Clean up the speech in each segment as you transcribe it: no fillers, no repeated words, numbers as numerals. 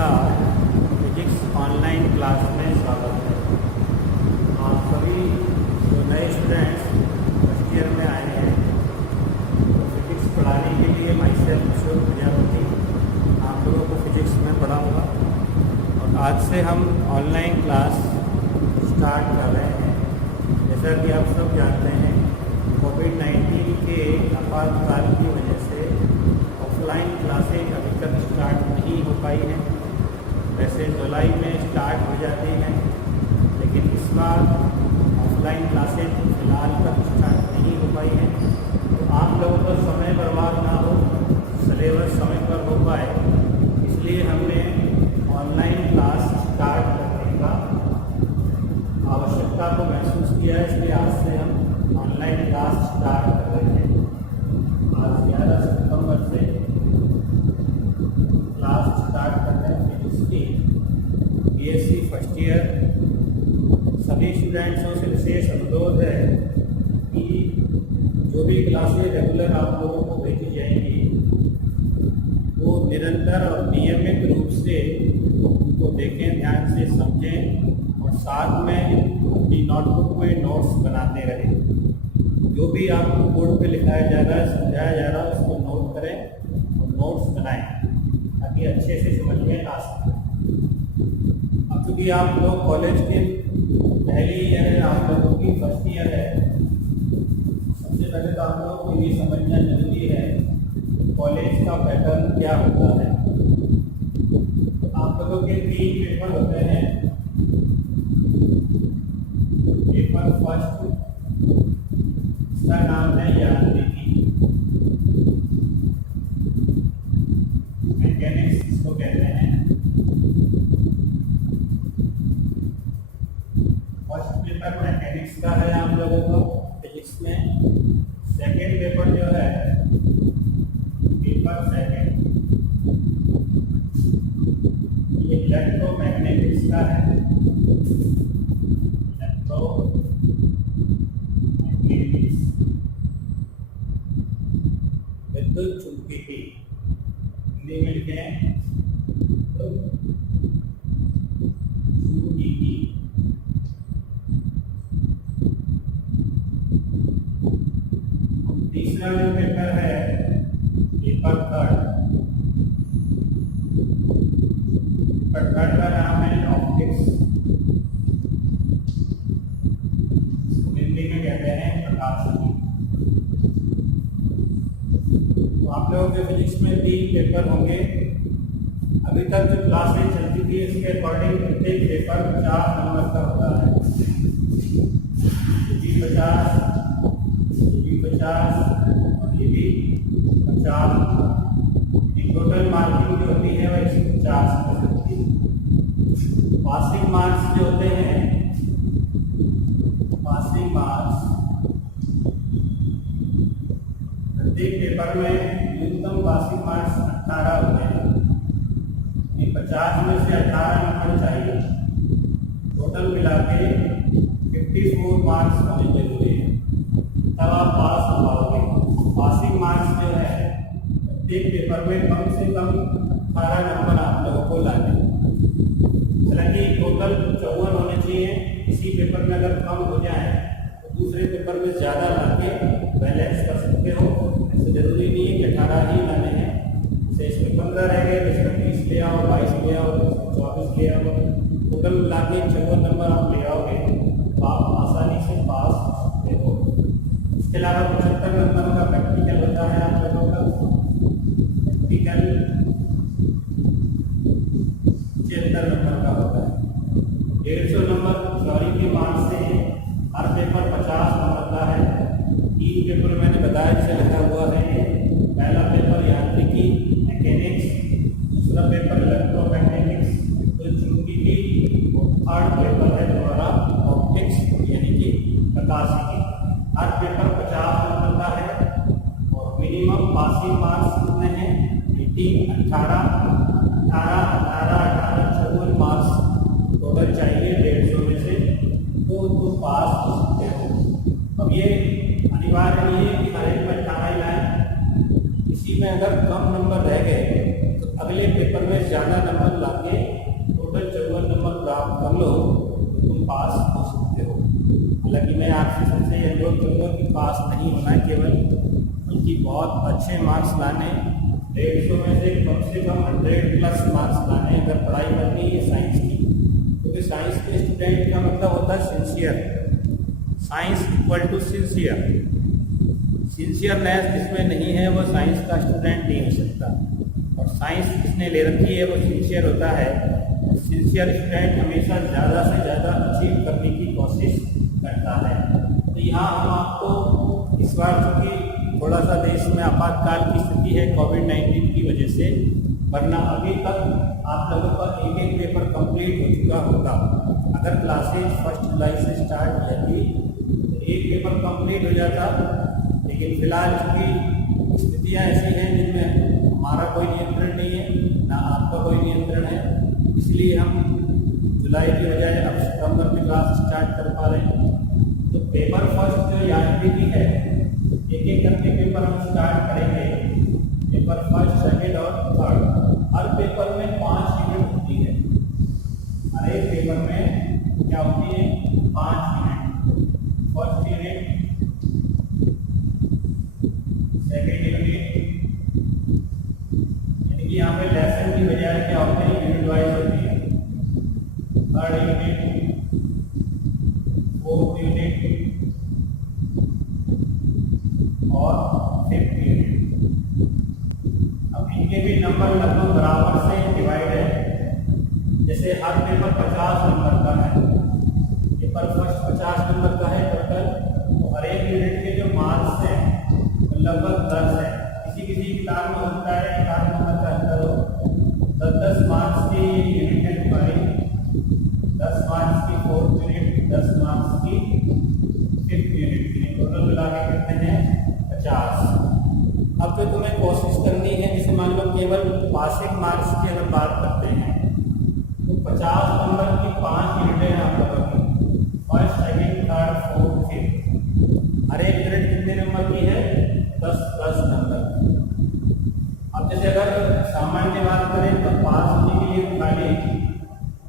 का physics online class में स्वागत है। आप सभी जो नए स्टूडेंट्स फर्स्ट ईयर में आए हैं तो फिजिक्स पढ़ाने के लिए माइसेल्फ किशोर प्रजापति आप लोगों को फिजिक्स में पढ़ाऊँगा और आज से हम ऑनलाइन क्लास स्टार्ट कर रहे हैं। जैसा कि आप सब जानते हैं, कोविड-19 के आपातकाल की वजह से ऑफलाइन क्लासेज अभी तक स्टार्ट नहीं हो पाई हैं। वैसे जुलाई में स्टार्ट हो जाती हैं, लेकिन इस बार ऑफलाइन क्लासेज फिलहाल तक स्टार्ट नहीं हो पाई हैं। तो आप लोगों का समय बर्बाद ना हो, सिलेबस समय पर हो पाए, इसलिए हमने ऑनलाइन क्लास स्टार्ट करने का आवश्यकता को महसूस किया है। इसलिए आज से हम ऑनलाइन क्लास स्टार्ट कर रहे हैं। आज 11 सितंबर से क्लास स्टार्ट कर रहे हैं फिजिक्स की बीएससी फर्स्ट ईयर। सभी स्टूडेंट्सों से विशेष अनुरोध है कि जो भी क्लासेज रेगुलर आप लोगों को भेजी जाएंगी वो निरंतर और नियमित रूप से उनको देखें, ध्यान से समझें और साथ में अपनी नोटबुक में नोट्स बनाते रहें। जो भी आपको बोर्ड पे लिखाया जा रहा है, समझाया जा रहा है, उसको नोट करें और नोट्स बनाएं ताकि अच्छे से समझ में आ सके। अब चूँकि आप लोग कॉलेज के पहली ईयर है, आप लोगों की फर्स्ट ईयर है, सबसे पहले तो आप लोगों को ये समझना जरूरी है कॉलेज का पैटर्न क्या होता है। आप लोगों के 3 पेपर होते हैं। पेपर फर्स्ट, इसका नाम है यांत्रिकी, मैकेनिक्स इसको कहते हैं। फर्स्ट पेपर मैकेनिक्स का है आप लोगों को फिजिक्स में। सेकेंड पेपर जो है पेपर सेकेंड, ये इलेक्ट्रोमैग्नेटिक्स का है। विद्युत चुंबकीय, हिंदी में लिखे हैं चुंबकीय। तीसरा जो पेपर है पेपर थर्ड, पेपर थर्ड का नाम है ऑप्टिक्स, हिंदी में कहते हैं प्रकाशिकी। तो आप लोगों के फिजिक्स में 3 पेपर होंगे। अभी तक जो क्लासेज चलती थी इसके अकॉर्डिंग प्रत्येक पेपर 50 नंबर का होता है। ये भी 50, ये भी 50 और ये भी 50। टोटल मार्किंग जो होती है वह 150 होती है। पासिंग मार्क्स जो होते हैं, पासिंग मार्क्स प्रत्येक पेपर में न्यूनतम पासिंग मार्क्स 18 होते हैं। 50 में से 18 नंबर चाहिए। टोटल मिला के 54 मार्क्स होने जरूरी है, तब आप पास हो पाओगे। पासिंग मार्क्स जो है प्रत्येक पेपर में कम से कम 18 नंबर आप लोगों को लाने। हालांकि टोटल 54 होने चाहिए। इसी पेपर में अगर कम हो जाए तो दूसरे पेपर में ज़्यादा लाके बैलेंस कर सकते हो। ऐसे जरूरी नहीं है कि 18 ही लाने हैं। जैसे इसमें 15 रह गए, इसमें 30 ले आओ, 22 ले आओ, 24 ले आओ। टोटल मिला के 54 नंबर आप ले आओगे तो आप आसानी से पास हो सकते हो। इसके अलावा 75 नंबर का प्रैक्टिकल होता है आप लोगों का। प्रैक्टिकल 76 नंबर का होता है। 150 नंबर थ्योरी के मार्क्स से हर पेपर 50 नंबर का है। 3 पेपर मैंने बताया जिसे लिखा हुआ है। पहला पेपर यांत्रिकी मैकेनिक्स, दूसरा पेपर इलेक्ट्रोमैग्नेटिक्स तो चुंबकीय, और थर्ड पेपर है हमारा ऑप्टिक्स यानी कि प्रकाशिकी। हर पेपर 50 नंबर का है और मिनिमम पासिंग मार्क्स कितने हैं? 18 54 मार्क्स टोटल चाहिए 150 में से, तो पास हो सकते हो। अब ये अनिवार्य नहीं है कि हर एक में 18 लाएं। इसी में अगर कम नंबर रह गए तो अगले पेपर में ज़्यादा नंबर लाके अच्छे मार्क्स लाने, 150 में से कम 100 प्लस मार्क्स लाने अगर पढ़ाई करनी है साइंस की, क्योंकि साइंस के स्टूडेंट का मतलब होता है sincere. Science equal to sincere. Sincereness जिसमें नहीं है वो साइंस का स्टूडेंट नहीं हो सकता, और साइंस जिसने ले रखी है वो सिंसियर होता है। सिंसियर स्टूडेंट हमेशा ज़्यादा से ज़्यादा अचीव करने की कोशिश करता है। तो यहाँ हम आपको इस बार चूँकि थोड़ा सा देश में आपातकाल की स्थिति है कोविड-19 की वजह से, वरना अभी तक आप लोगों का एक पेपर कंप्लीट हो चुका होगा। अगर क्लासेज 1 जुलाई से स्टार्ट हुई थी तो एक पेपर कंप्लीट हो जाता, लेकिन फिलहाल चूँकि स्थितियाँ ऐसी हैं जिनमें हमारा कोई नियंत्रण नहीं है, ना आपका कोई नियंत्रण है, इसलिए हम जुलाई की बजाय अब सितंबर में क्लास स्टार्ट कर पा रहे हैं। तो पेपर फर्स्ट जो यानी है, एक एक करके पेपर हम स्टार्ट करेंगे। पेपर फर्स्ट, सेकेंड और थर्ड, हर पेपर में 5 यूनिट होती है। हर एक पेपर में क्या होती है? 5 unit. First unit, second unit, यानी कि यहाँ पे लेसन की बजाय क्या होते हैं? यूनिट वाइज होती है। थर्ड यूनिट, फोर्थ यूनिट और फिफ्थ यूनिट। अब इनके भी नंबर लगभग बराबर से डिवाइड है। जैसे हर पेपर 50 नंबर का है, पेपर फर्स्ट 50 नंबर का है टोटल, तो हर एक यूनिट के जो मार्क्स हैं वो लगभग 10 है। किसी किसी किताब में होता है 1 नंबर का अंतर हो, 10-10 मार्क्स की यूनिट है तुम्हारी, 10 मार्क्स की फोर्थ यूनिट, 10 मार्क्स की फिफ्थ यूनिट की, टोटल मिला के कितने हैं? 50। अब तो तुम्हें कोशिश करनी है, जैसे मान लो केवल पासिंग मार्क्स की अगर बात करते हैं तो 50 नंबर की 5 यूनिटें हैं आप लोगों की, first, second, third, fourth, fifth. हर एक यूनिट कितने नंबर की है? 10-10 नंबर। अब जैसे अगर सामान्य बात करें तो पास होने के लिए खाली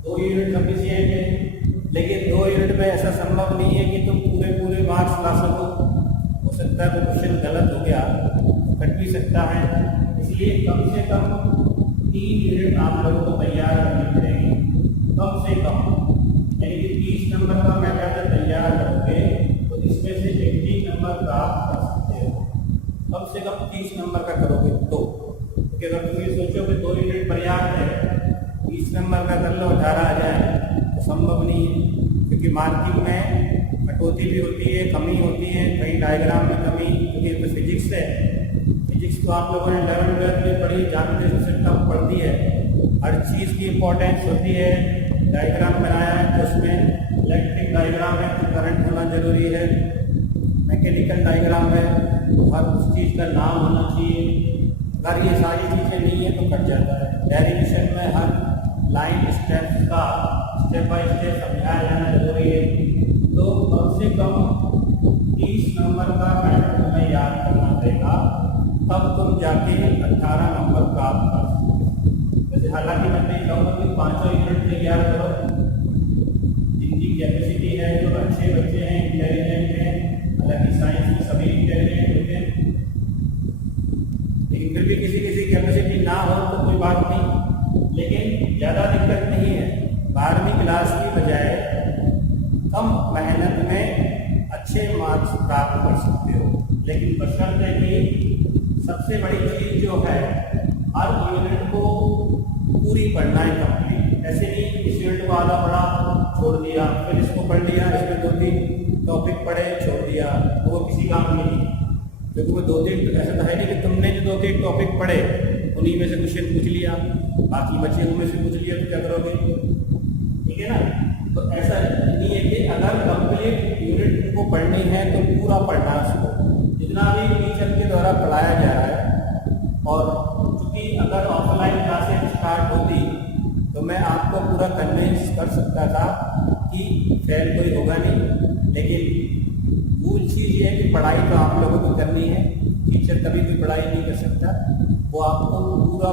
2 यूनिट सफिशिएंट है, लेकिन 2 यूनिट में ऐसा संभव नहीं है कि तुम पूरे मार्क्स ला सको। हो सकता है कोई क्वेश्चन गलत हो गया तो कट भी सकता है, इसलिए कम से कम 3 यूनिट आप लोगों को तैयार करनी पड़ेगी, कम से कम। यानी कि 30 नंबर का मैटर तैयार करोगे तो इसमें से 80 नंबर प्राप्त कर सकते हो। कम से कम 30 नंबर का करोगे तो, क्योंकि अगर तुम ये सोचो कि 2 यूनिट पर्याप्त है, 30 नंबर का कर लो 18 आ जाए तो संभव नहीं है, क्योंकि मार्किंग में कटौती भी होती है, कमी होती है, कई डायग्राम में कमी, क्योंकि तो फिजिक्स है। फिजिक्स तो आप लोगों ने 11th में पढ़ी, जानते सबसे टफ पढ़ती है। हर चीज़ की इम्पोर्टेंस होती है। डायग्राम बनाया है तो उसमें इलेक्ट्रिक डायग्राम है तो करंट होना जरूरी है, मैकेनिकल डायग्राम है तो हर उस चीज़ का नाम होना चाहिए। अगर ये सारी चीज़ें नहीं है तो कट जाता है। डेरिवेशन में हर लाइन स्टेप्स का स्टेप बाय स्टेप समझाया जाना जरूरी है। तो कम से कम 30 नंबर का मैटर तुम्हें याद करना पड़ेगा, तब तुम जाके 18 नंबर प्राप्त कर सकते। वैसे हालांकि मैं नहीं कहूँगा कि 5 यूनिट तैयार करो, जिनकी कैपेसिटी है, जो अच्छे बच्चे हैं, इंटेलिजेंट हैं, हालांकि साइंस में सभी इंटेलिजेंट होते हैं, लेकिन फिर भी किसी किसी कैपेसिटी ना हो तो कोई बात नहीं, लेकिन ज़्यादा दिक्कत नहीं है। 12वीं क्लास की बजाय कम मेहनत में अच्छे मार्क्स प्राप्त कर सकते हो, लेकिन बशर्ते कि सबसे बड़ी चीज़ जो है हर यूनिट को पूरी पढ़ना है कंप्लीट। ऐसे नहीं इस यूनिट को आधा पढ़ा छोड़ दिया, फिर इसको पढ़ लिया, इसमें 2-3 टॉपिक पढ़े छोड़ दिया, तो वो किसी काम में नहीं, क्योंकि वो 2-3 ऐसा तो है नहीं कि तुमने जो 2-3 टॉपिक पढ़े उन्हीं में से क्वेश्चन पूछ लिया, बाकी बचे उनमें से पूछ लिया तो क्या करोगे? ठीक है ना? तो ऐसा नहीं है कि अगर कंप्लीट यूनिट को पढ़नी है तो पूरा पढ़ना उसको, जितना भी टीचर के द्वारा पढ़ाया जा रहा है। और चूँकि अगर ऑफलाइन क्लासेस स्टार्ट होती तो मैं आपको पूरा कन्विंस कर सकता था कि फेल कोई होगा नहीं, लेकिन मूल चीज़ ये है कि पढ़ाई तो आप लोगों को करनी है। टीचर कभी भी पढ़ाई नहीं कर सकता, वो आपको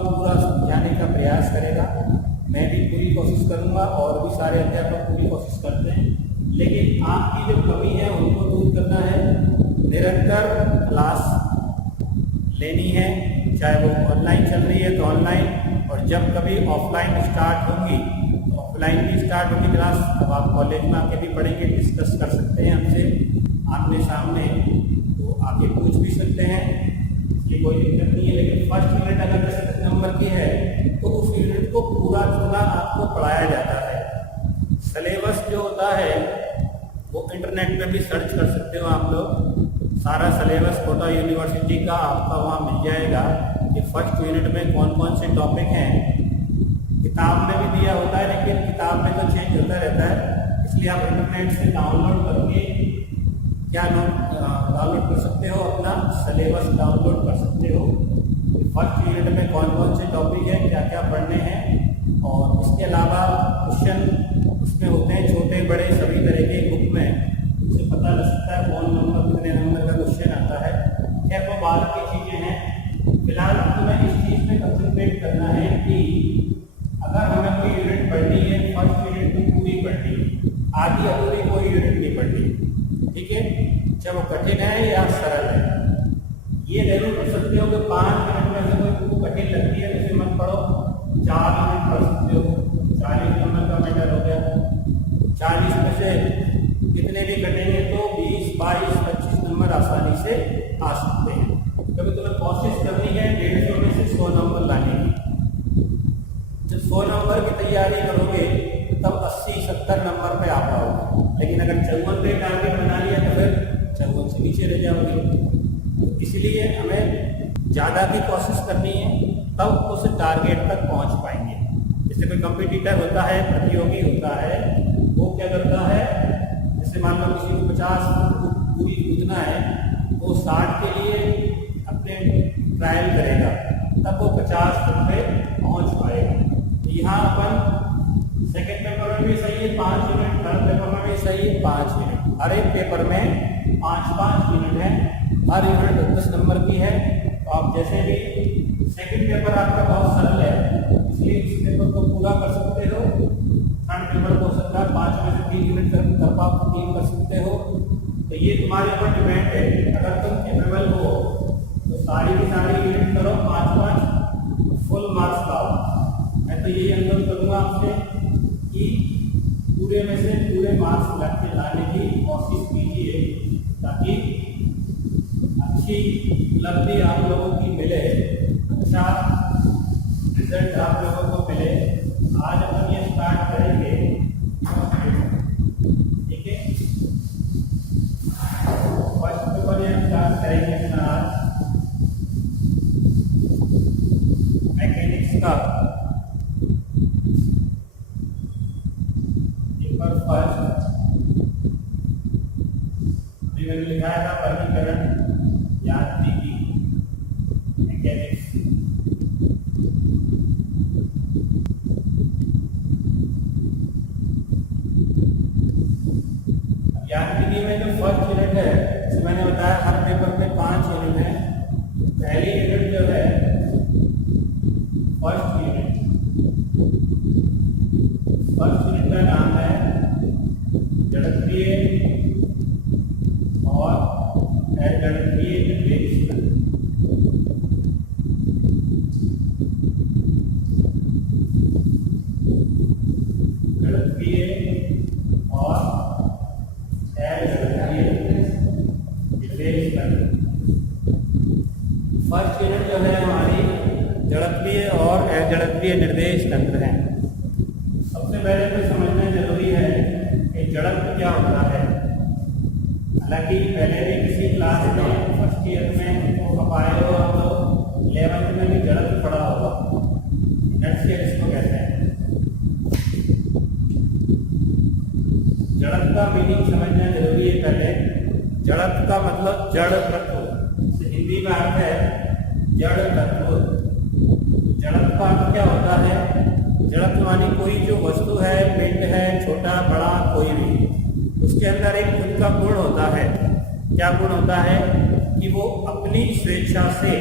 पूरा समझाने का प्रयास करेगा। मैं भी पूरी कोशिश करूंगा और भी सारे अध्यापक पूरी कोशिश करते हैं, लेकिन आपकी जो कमी है उनको दूर करना है। निरंतर क्लास लेनी है, चाहे वो ऑनलाइन चल रही है तो ऑनलाइन, और जब कभी ऑफलाइन स्टार्ट होगी तो ऑफलाइन भी स्टार्ट होगी क्लास, तब आप कॉलेज में आके भी पढ़ेंगे, डिस्कस कर सकते हैं हमसे आमने सामने, तो आके पूछ भी सकते हैं, ये कोई दिक्कत नहीं है। लेकिन फर्स्ट यूनिट अगर 10 नंबर की है तो उस यूनिट को पूरा आपको पढ़ाया जाता है। सिलेबस जो होता है वो इंटरनेट पे भी सर्च कर सकते हो आप लोग, सारा सिलेबस कोटा यूनिवर्सिटी का आपका वहाँ मिल जाएगा कि फर्स्ट यूनिट में कौन कौन से टॉपिक हैं। किताब में भी दिया होता है, लेकिन किताब में तो चेंज होता रहता है, इसलिए आप इंटरनेट से डाउनलोड करके क्या डाउनलोड कर सकते हो, अपना सिलेबस डाउनलोड कर सकते हो। फर्स्ट यूनिट में कौन कौन से टॉपिक हैं, क्या क्या पढ़ने हैं, और इसके अलावा क्वेश्चन उसमें होते हैं छोटे बड़े सभी तरह के बुक में, उससे पता लग सकता है कौन नंबर कितने नंबर का क्वेश्चन आता है। क्या वो बात की चीज़ें हैं। फिलहाल तुम्हें इस चीज़ में कंसंट्रेट करना है कि अगर हमें कोई यूनिट पढ़नी है, फर्स्ट यूनिट की पूरी पढ़नी है, आधी अधूरी कोई यूनिट नहीं पढ़नी, ठीक है, चाहे वो कठिन है या सरल है। ये जरूर कर सकते हो कि 5 मिनट में से कोई बुक कठिन लगती है तो उसे मत पढ़ो, 4 मिनट पढ़ सकते हो, 40 नंबर का मैटर हो गया। 40 में से कितने भी कटेंगे तो 20, 22, 25 नंबर आसानी से आ सकते हैं। कभी तुम्हें कोशिश करनी है 150 में से 100 नंबर लाने की। जब 100 नंबर की तैयारी करोगे तब 80-70 नंबर पे आ पाओगे, लेकिन अगर 54 पे टारगेट बना लिया तो फिर 54 से नीचे रह जाओगे। तो इसलिए हमें ज़्यादा की कोशिश करनी है, तब उस टारगेट तक पहुंच पाएंगे। जैसे कोई कंपटीटर होता है, प्रतियोगी होता है, वो क्या करता है, जैसे मान लो किसी को 50 पूरी कूदना है तो 60 के लिए अपने ट्रायल करेगा, तब वो 50 तक पे पहुंच पाएगा। तो यहाँ अपन सेकेंड पेपर में भी सही है 5 मिनट, थर्ड पेपर में भी सही है 5 मिनट, हर एक पेपर में 5-5 मिनट है, हर यूनिट 10 नंबर की है। तो आप जैसे भी सेकंड पेपर आपका बहुत सरल है, इसलिए इस पेपर को पूरा कर सकते हो। थर्ड पेपर को सकता है 5 में से 3 यूनिट कर पाओ तो 3 कर सकते हो। तो ये तुम्हारे ऊपर डिपेंड है, अगर तुम कैपेबल हो तो सारी की सारी यूनिट करो 5-5, फुल मार्क्स लाओ। मैं तो यही अनुरोध करूँगा आपसे कि पूरे में से पूरे मार्क्स लाने की कोशिश कीजिए, ताकि अच्छी उपलब्धि आप लोगों की मिले, अच्छा रिजल्ट आप लोगों को मिले। आज अपन ये स्टार्ट करेंगे, ठीक है, फर्स्ट पेपर ये स्टार्ट करेंगे अपना आज मैकेनिक्स का पेपर फर्स्ट। मैंने लिखाया था वर्गीकरण यांत्रिकी मैकेनिक्स। यांत्रिकी में जो फर्स्ट यूनिट है, तो मैंने बताया हर पेपर में 5 यूनिट है। पहली यूनिट जो है फर्स्ट यूनिट, फर्स्ट यूनिट का नाम है जड़त्वीय और अजड़त्वीय निर्देश तंत्र। जड़त्वीय और अजड़त्वीय निर्देश तंत्र। फर्स्ट यूनिट जो है हमारी जड़त्वीय और अजड़त्वीय निर्देश तंत्र है। सबसे पहले तो समझना जरूरी है कि जड़त्व क्या होता है। हालांकि पहले भी किसी क्लास में फर्स्ट ईयर में तो पाए हो, तो 11th में भी जड़त्व पढ़ा होगा, इनर्शिया इसको कहते हैं। जड़त्व का मीनिंग समझना जरूरी है। पहले जड़त्व का मतलब जड़ तत्व, हिंदी में अर्थ है जड़ तत्व। जड़त्व का अर्थ क्या होता है? जड़त्व मानी कोई जो वस्तु है, पिंड है, छोटा बड़ा कोई भी, उसके अंदर एक खुद का गुण होता है। क्या गुण होता है? कि वो अपनी स्वेच्छा से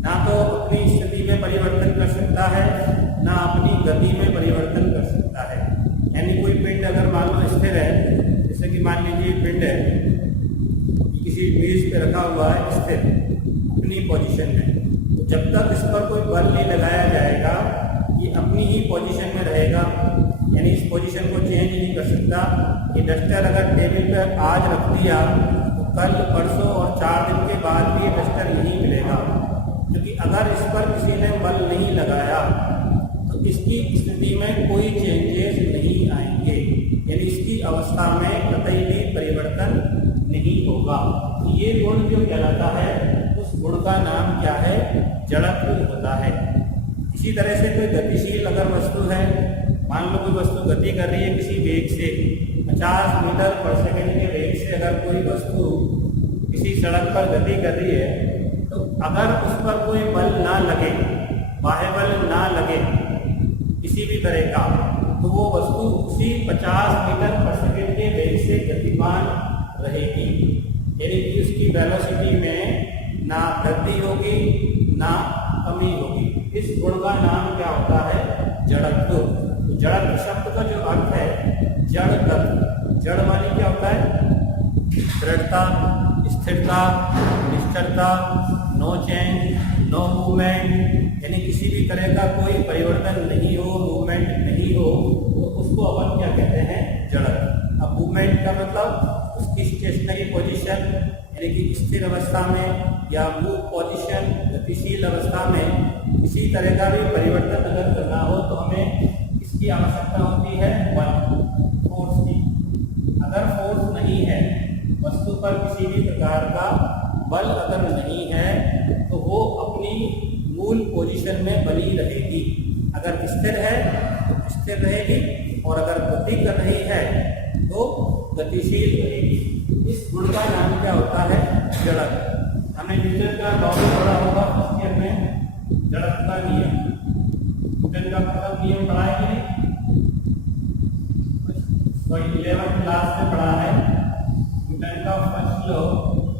ना तो अपनी स्थिति में परिवर्तन कर सकता है, ना अपनी गति में परिवर्तन कर सकता है। यानी कोई पिंड अगर मान लो स्थिर है, जैसे कि मान लीजिए पिंड है किसी मेज पे रखा हुआ है स्थिर, अपनी पोजीशन में। तो जब तक इस पर कोई बल नहीं लगाया जाएगा ये अपनी ही पोजीशन में रहेगा, यानी इस पोजीशन को चेंज नहीं कर सकता। ये डस्टर अगर टेबल पर आज रख दिया तो कल, परसों और 4 दिन के बाद भी ये डस्टर यहीं मिलेगा, क्योंकि अगर इस पर किसी ने बल नहीं लगाया तो इसकी स्थिति में कोई चेंजेस नहीं आएंगे, यानी इसकी अवस्था में कतई भी परिवर्तन नहीं होगा। तो ये गुण जो कहलाता है उस गुण का नाम क्या है? जड़त्व होता है। इसी तरह से कोई गतिशील अगर वस्तु है, मान लो कोई वस्तु गति कर रही है किसी वेग से 50 मीटर पर सेकंड के वेग से, अगर कोई वस्तु किसी सड़क पर गति कर रही है तो अगर उस पर कोई बल ना लगे, बाह्य बल ना लगे किसी भी तरह का, तो वो वस्तु उसी 50 मीटर पर सेकंड के वेग से गतिमान रहेगी, यानी कि उसकी वेलोसिटी में ना वृद्धि होगी ना कमी होगी। इस गुण का नाम क्या होता है? जड़त्व। तो जड़त्व शब्द का जो अर्थ है जड़ तत्व, जड़ माने क्या होता है? दृढ़ता, स्थिरता, निश्चलता, नो चेंज, नो मूवमेंट, यानी किसी भी तरह का कोई परिवर्तन नहीं हो, मूवमेंट नहीं हो, तो उसको अपन क्या कहते हैं? जड़त्व। अब मूवमेंट का मतलब उसकी स्टेशनरी पोजीशन, यानी कि स्थिर अवस्था में या मूव पोजीशन, गतिशील अवस्था में किसी तरह का भी परिवर्तन अगर करना हो तो हमें इसकी आवश्यकता होती है बल, फोर्स की। अगर फोर्स नहीं है, वस्तु पर किसी भी प्रकार का बल अगर नहीं है तो वो अपनी मूल पोजीशन में बनी रहेगी। अगर स्थिर है तो स्थिर रहेगी और अगर गति कर रही है तो गतिशील रहेगी। इस गुण का नाम क्या होता है? जड़त्व। हमने न्यूटन का लॉ पढ़ा होगा फर्स्ट ईयर में, जड़त्व का नियम। न्यूटन का प्रथम नियम पढ़ा है कि नहीं? तो 11th क्लास में पढ़ा है न्यूटन का फर्स्ट लॉ,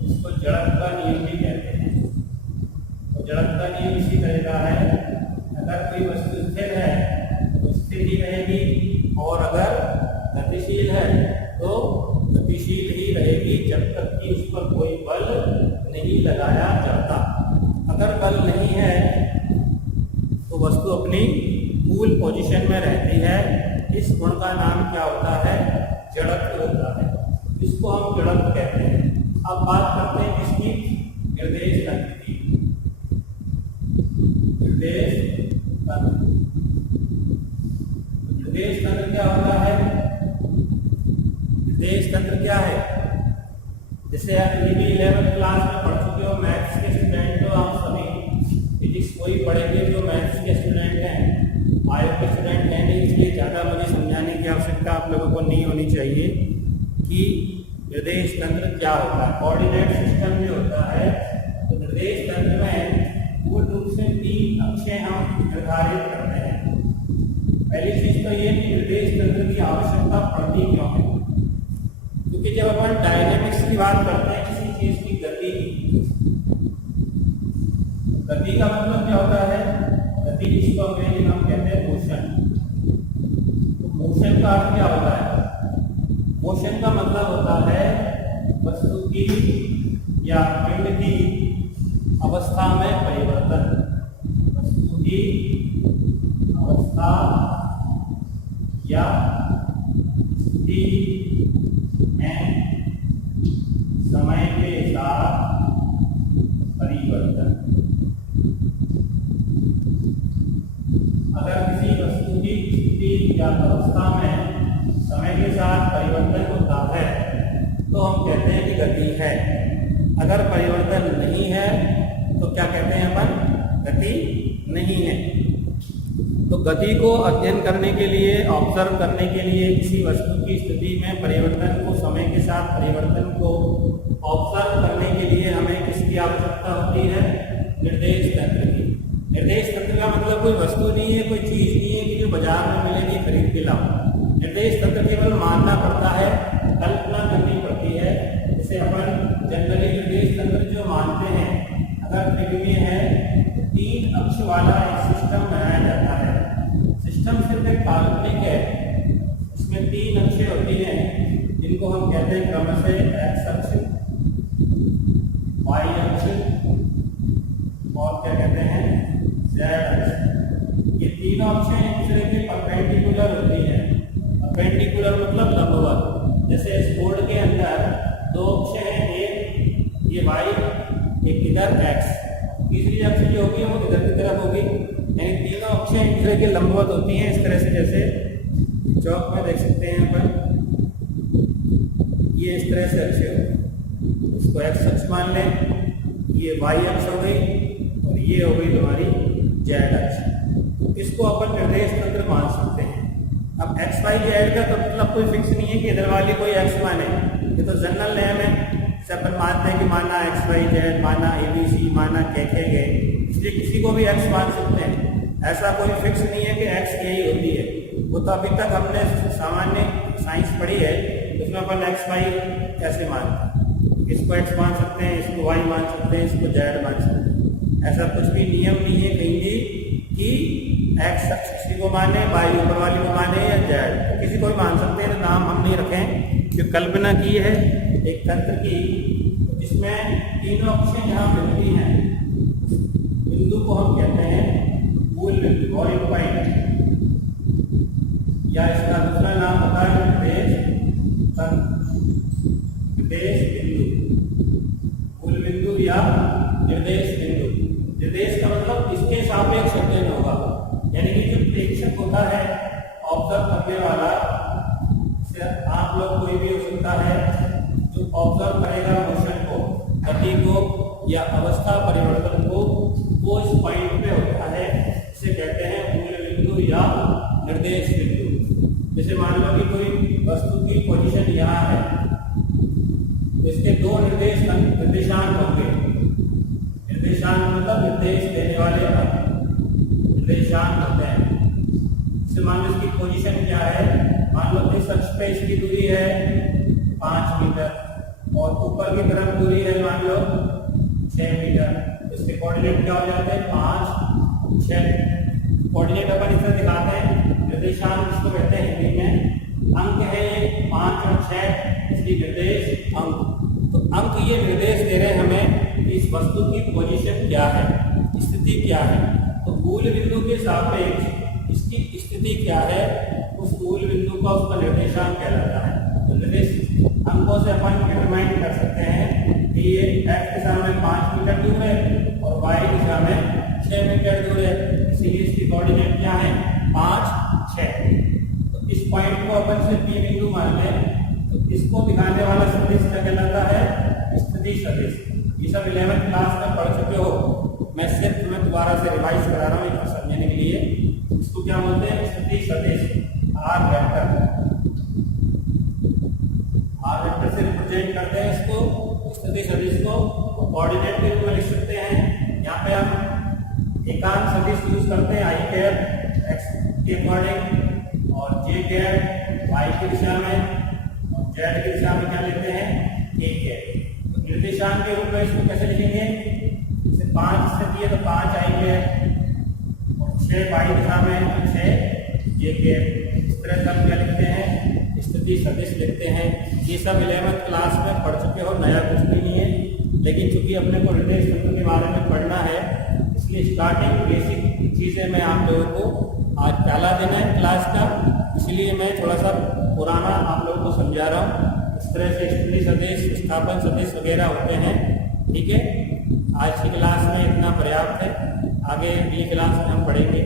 इसको जड़त्व का नियम भी कहते हैं। तो जड़त्व का नियम इसी तरह का है, अगर कोई वस्तु स्थिर है तो स्थिर ही रहेगी और अगर गतिशील है तो गतिशील ही रहेगी जब तक कि उस पर कोई बल नहीं लगाया जाता। अगर बल नहीं है तो वस्तु अपनी मूल पोजीशन में रहती है। इस गुण का नाम क्या होता है? जड़त्व होता है। इसको हम जड़त्व कहते हैं। अब बात करते हैं किसकी? निर्देश तंत्र की। निर्देश तंत्र, निर्देश तंत्र क्या होता है? निर्देश तंत्र क्या है? जैसे आप ये भी 11th क्लास में पढ़ चुके हो, मैथ्स के स्टूडेंट हो आप सभी, फिजिक्स कोई पढ़ेंगे जो मैथ्स के स्टूडेंट हैं, बायो के स्टूडेंट हैं नहीं, इसलिए ज़्यादा मुझे समझाने की आवश्यकता आप लोगों को नहीं होनी चाहिए कि निर्देश तंत्र क्या होता है। कोऑर्डिनेट सिस्टम जो होता है, तो निर्देश तंत्र में मूल रूप से 3 अक्षय हम निर्धारित करते हैं। पहली चीज तो ये कि निर्देश तंत्र की आवश्यकता पड़ती क्यों है? क्योंकि जब अपन डायनेमिक्स की बात करते हैं किसी चीज की गति की, गति का मतलब क्या होता है? गति जिसको अंग्रेजी में हम कहते हैं मोशन। तो मोशन का अर्थ क्या होता है? मोशन का मतलब होता है वस्तु की या पिंड की अवस्था में परिवर्तन। वस्तु की अवस्था या स्थिति में समय के साथ परिवर्तन। अगर किसी वस्तु की स्थिति या अवस्था में समय के साथ परिवर्तन होता है तो हम कहते हैं कि गति है। अगर परिवर्तन नहीं है तो क्या कहते हैं अपन? गति नहीं है। तो गति को अध्ययन करने के लिए, ऑब्जर्व करने के लिए, किसी वस्तु की स्थिति में परिवर्तन को, समय के साथ परिवर्तन को ऑब्जर्व करने के लिए हमें किसकी आवश्यकता होती है? निर्देश तंत्र की। निर्देश तंत्र का मतलब कोई वस्तु नहीं है, कोई चीज नहीं है कि जो बाजार में मिलेगी खरीद के लाओ। निर्देश तंत्र केवल मानना पड़ता है, कल्पना करनी पड़ती है। जैसे अपन जनरली निर्देश तंत्र जो मानते हैं, अगर फिल्म में है तो 3 अक्ष वाला एक सिस्टम बनाया जाता है। सिस्टम सिर्फ एक काल्पनिक है, इसमें 3 अक्षें होती हैं जिनको हम कहते हैं क्रमशः एक्स अक्ष, वाई अक्ष तीनों अक्षें एक दूसरे के परपेंडिकुलर होती हैं। परपेंडिकुलर मतलब लंबवत। जैसे इस बोर्ड के अंदर दो अक्षें हैं, एक ये y, एक इधर x। तीसरी अक्ष जो होगी वो इधर की तरफ होगी, यानी तीनों अक्षें एक दूसरे के लंबवत होती हैं। इस तरह से जैसे चौक में देख सकते हैं अपन, ये इस तरह से अक्ष हो, इसको x अक्ष मान लें, ये y अक्ष हो गई और ये हो गई तुम्हारी z अक्ष। तो इसको अपन निर्देश तंत्र मान सकते हैं। अब x y z का तो मतलब कोई फिक्स नहीं है कि इधर वाली कोई x माने, ये तो जनरल नेम है। जैसे अपन मानते हैं कि माना x y z, माना ABC, माना के गए, इसलिए किसी को भी x मान सकते हैं। ऐसा कोई फिक्स नहीं है कि x यही होती है। वो तो अभी तक हमने सामान्य साइंस पढ़ी है, उसमें अपन x y कैसे मानते हैं, इसको x मान सकते हैं, इसको y मान सकते हैं, इसको z मान सकते हैं। ऐसा कुछ भी नियम नहीं है कहीं भी कि x किसी को माने, y ऊपर वाली को माने या z, तो किसी को भी मान सकते हैं। तो नाम हम नहीं रखें, जो कल्पना की है एक तंत्र की, जिसमें तीनों अक्षें जहाँ मिलती हैं, बिंदु को हम कहते हैं मूल बिंदु, बॉइलिंग पॉइंट, या इसका दूसरा नाम होता है निर्देश तंत्र, निर्देश बिंदु, मूल बिंदु या निर्देश बिंदु। निर्देश का मतलब इसके सापेक्ष अध्ययन होगा, यानी कि जो प्रेक्षक होता है, ऑब्जर्व करने वाला, आप लोग कोई भी हो सकता है, जो ऑब्जर्व करेगा मोशन को, गति को या अवस्था परिवर्तन को, वो इस पॉइंट पे होता है, इसे कहते हैं मूल बिंदु या निर्देश बिंदु। जैसे मान लो कि कोई वस्तु की पोजीशन यहाँ है, तो इसके दो निर्देशांक होंगे। निर्देशांक मतलब निर्देश देने वाले निर्देशांक होते हैं। जैसे मान लो इसकी पोजीशन क्या है, मान लो इस अक्ष पे इसकी दूरी है 5 मीटर और ऊपर की तरफ दूरी है मान लो 6 मीटर। इसके कोऑर्डिनेट क्या हो जाते हैं, 5, 6। कोऑर्डिनेट अपन इसे दिखाते हैं, निर्देशांक इसको कहते हैं हिंदी में। अंक है ये 5 और 6, इसलिए निर्देश अंक। तो अंक ये निर्देश दे रहे हैं हमें कि इस वस्तु की पोजीशन क्या है, स्थिति क्या है। तो मूल बिंदु के सापेक्ष इसकी स्थिति क्या है, उस मूल बिंदु का उसका निर्देशांक कहलाता है। तो निर्देश अंकों से अपन डिटरमाइन कर सकते हैं कि ये x दिशा में 5 मीटर दूर है और y दिशा में 6 मीटर दूर है, इसीलिए इसकी कोऑर्डिनेट क्या है, 5, 6। तो इस पॉइंट को अपन से P बिंदु मान लें, तो इसको दिखाने वाला सदिश क्या कहलाता है, स्थिति सदिश। ये सब 11th क्लास में पढ़ चुके हो, मैं सिर्फ तुम्हें दोबारा से रिवाइज करा रहा हूँ समझने के लिए। इसको क्या बोलते हैं, स्थिति सदिश, आर वेक्टर। आर वेक्टर से रिप्रेजेंट करते हैं इसको, स्थिति सदिश को। कोऑर्डिनेट के रूप में लिख सकते हैं। यहाँ पे हम एकांक सदिश यूज करते हैं, आई कैप एक्स के अकॉर्डिंग और जे कैप वाई की दिशा में और जेड की दिशा में क्या लेते हैं, के कैप। तो निर्देशांक के रूप में इसको कैसे लिखेंगे, जैसे 5 स्थिति है तो 5 आई कैप और 6 वाई दिशा में 6 जे कैप। इस तरह से हम क्या लिखते हैं, स्थिति सदिश लिखते हैं। ये सब 11th क्लास में पढ़ चुके हो, नया कुछ भी नहीं है। लेकिन चूंकि अपने को निर्देश तंत्र के बारे में पढ़ना है, इसलिए स्टार्टिंग बेसिक चीज़ें मैं आप लोगों को, आज पहला दिन है क्लास का, इसलिए मैं थोड़ा सा पुराना आप लोगों को समझा रहा हूँ। इस तरह से स्थिति सदिश, विस्थापन सदिश वगैरह होते हैं। ठीक है, आज की क्लास में इतना पर्याप्त है, आगे अगली क्लास में हम पढ़ेंगे।